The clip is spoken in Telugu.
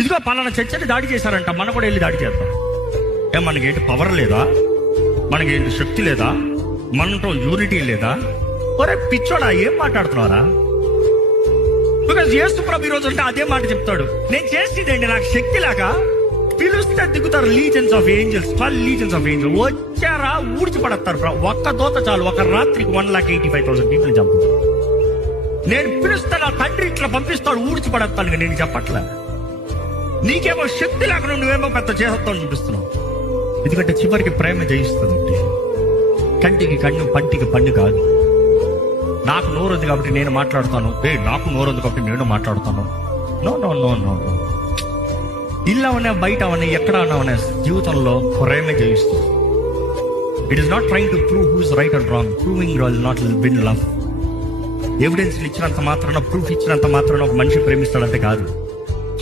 ఇదిగో పలానా చర్చని దాడి చేశారంట, మనం కూడా వెళ్ళి దాడి చేద్దాం. మనకేంటి పవర్ లేదా? మనకేంటి శక్తి లేదా? మనతో యూనిటీ లేదా? ఒరే పిచ్చోడా, ఏం మాట్లాడుతున్నారా? బికాజ్ యేసు ప్రభు ఈ రోజు అంటే అదే మాట చెప్తాడు. నేను చేసేదేంటి, నాకు శక్తి లేక పిలుస్తే దిగుతారు lesions of angels, 12 lesions of angels వచ్చారా, ఊడ్చి పడతారు. ఒక్క దోత చాలు, ఒక రాత్రికి 1,85,000 పీపుల్ చంపుతారు. నేను పిలుస్తే నా తండ్రి ఇట్లా పంపిస్తాడు, ఊడ్చి పడతాను. నేను చెప్పట్లే, నీకేమో శక్తి లేకుండా నువ్వేమో పెద్ద చేస్తావు చూపిస్తున్నావు. ఎందుకంటే చివరికి ప్రేమ జయిస్తుంది. కంటికి కన్ను, పంటికి పన్ను కాదు. నాకు నోరుంది కాబట్టి నేను మాట్లాడుతాను, నాకు నోరుంది కాబట్టి నేను మాట్లాడుతాను. No no no no no. ఇల్లు అవనే, బయట అవనే, ఎక్కడ అవనే, జీవితంలో ప్రేమే జయిస్తుంది. It is not trying to prove who is right and wrong. Proving will not win love. Evidence ఇచ్చినంత మాత్రాన, ప్రూఫ్ ఇచ్చినంత మాత్రాన ఒక మనిషి ప్రేమిస్తాడంటే కాదు.